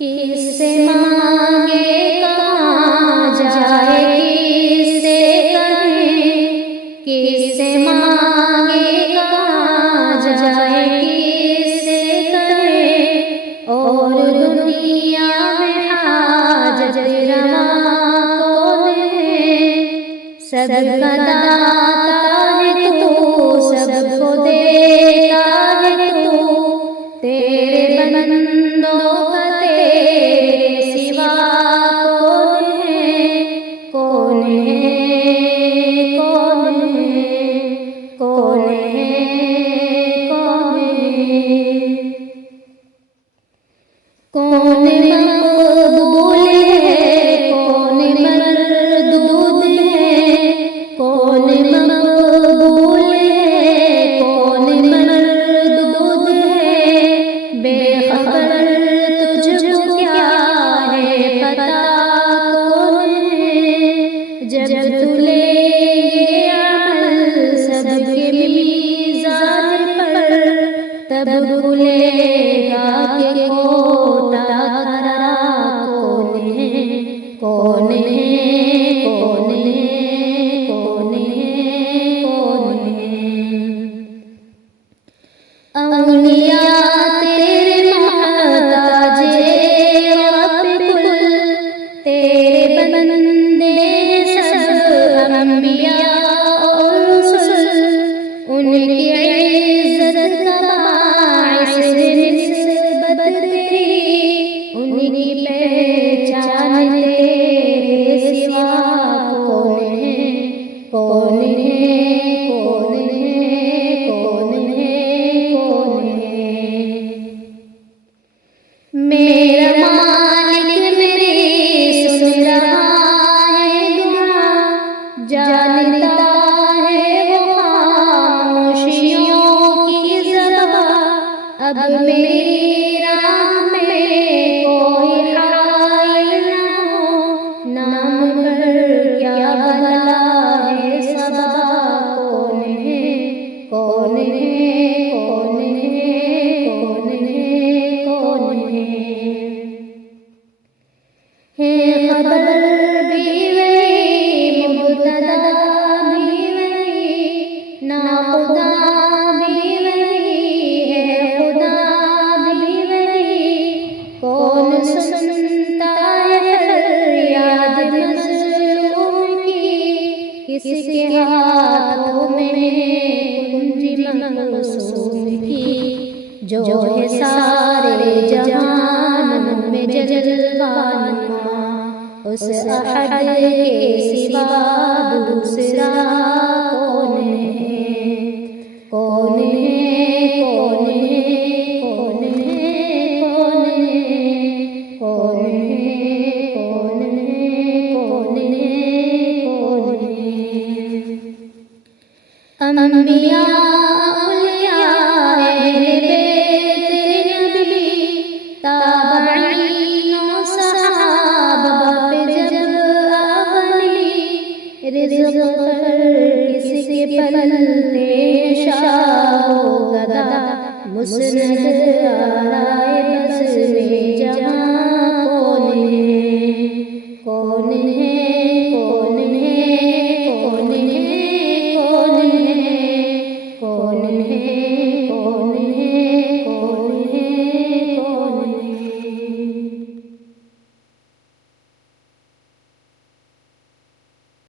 किससे मांगे कहाँ जाए, किससे कहें, किससे मांगे कहाँ जाए, किससे कहें। और दुनिया में हाजत रवा कौन है, सबका दाता है तू, सबको देता है तू। तेरे बंदों का तेरे सिवा कौन है, कौन है, कौन है, कौन है, कौन है। कौन मकबूल है, कौन मरदूद है, कौन मकबूल है, कौन मरदूद है। बेखबर तुझको क्या है पता कौन है, जब तू लेंगे अमल सबके मीज़ान पर, तब भूलेगा कि कोटा खरा कौन है, कौन है, कौन है, कौन है, कौन है। औलिया तेरे मोहताज रब कुल, तेरे बंदे सब अंबिया और रसूल। उनकी इज्जत का बाइस निस्बत तेरी, उनकी पहचान तेरे सिवा कौन है, कौन है, कौन है, कौन है, कौन है। मेरा मालिक मेरी सुन रहा है दुआ, जानता है वो खामोशियों की ज़बां। अब मेरी राह में कोई हाइल न हो, नाम पर क्या भला है सबा कौन है, कौन है, कौन है, कौन है, कौन है खबर भी वही, मुब्तदा भी वही, नाखुदा भी वही है, खुदा भी वही। कौन सुनता है फरियाद मज़लूम की, किसके हाथों में कुंजी मकसूम की। जो है सारे जहान में जलवानुमा, उस अहद के सिवा दूसरा कौन है, कौन है, कौन है, कौन है, कौन है, कौन है, कौन है, कौन है, कौन है। अंबिया औलिया अहले बैत नबी, ताबईन और सहाबा पे जब आबनी, रिज़्क़ पर किसके पलते शाह गदा, मुस्नद